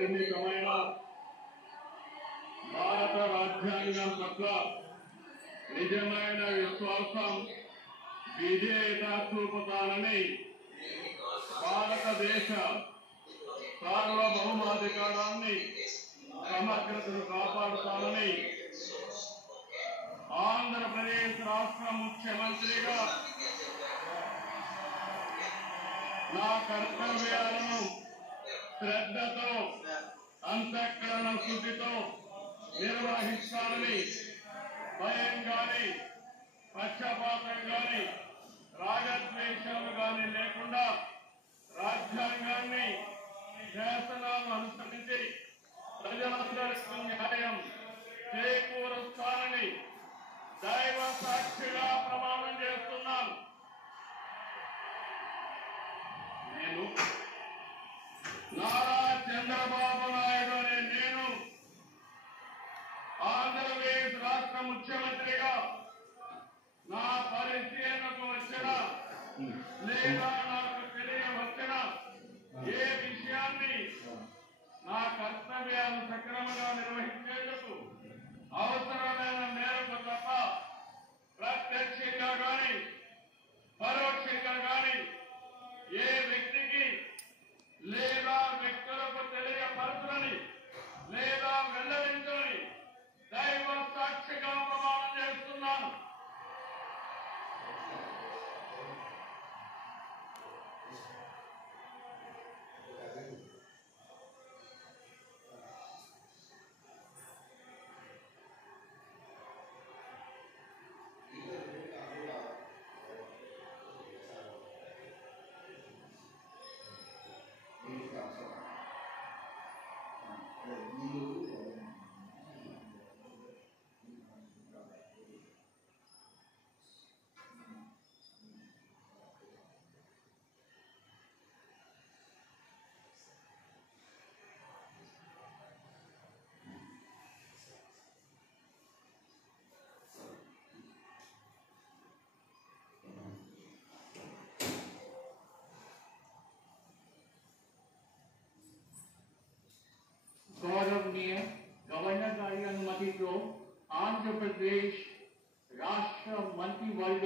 నిర్మితమైన భారత రాజ్యాంగం పట్ల నిజమైన విశ్వాసం విధేయత చూపుతానని భారతదేశ సార్వభౌమాధికారాన్ని సమగ్రతను కాపాడుతానని ఆంధ్రప్రదేశ్ రాష్ట్ర ముఖ్యమంత్రిగా నా కర్తవ్యాలను శ్రద్ధతో అంతఃకరణ శుద్ధితో నిర్వహిస్తానని భయం గాని పక్షపాతం గాని రాగద్వేషాలు గాని లేకుండా రాజ్యాంగాన్ని శాసనాలను అనుసరించి ప్రజలందరికీ న్యాయం చేకూరుస్తానని దైవ సాక్షిగా ప్రమాణం చేస్తున్నాను. నేను నారా చంద్రబాబు నాయుడు అనే నేను ఆంధ్రప్రదేశ్ రాష్ట్ర ముఖ్యమంత్రిగా నా పరిశీలనకు వచ్చిన లేదా నాకు తెలియవచ్చిన ఏ విషయాన్ని నా కర్తవ్యాన్ని సక్రమంగా నిర్వహించేందుకు అవసరమైన మేరకు తప్ప ప్రత్యక్షంగా గాని పరోక్షంగా గాని ఏ వ్యక్తికి లేదా వ్యక్తులకు తెలియపరచని లేదా వెల్లడించని దైవ సాక్షిగా ప్రమాణం చేస్తున్నాను. गौरवनीय गवर्नर गारी अनुमति को आंध्र प्रदेश राष्ट्र मंत्रिवर्ग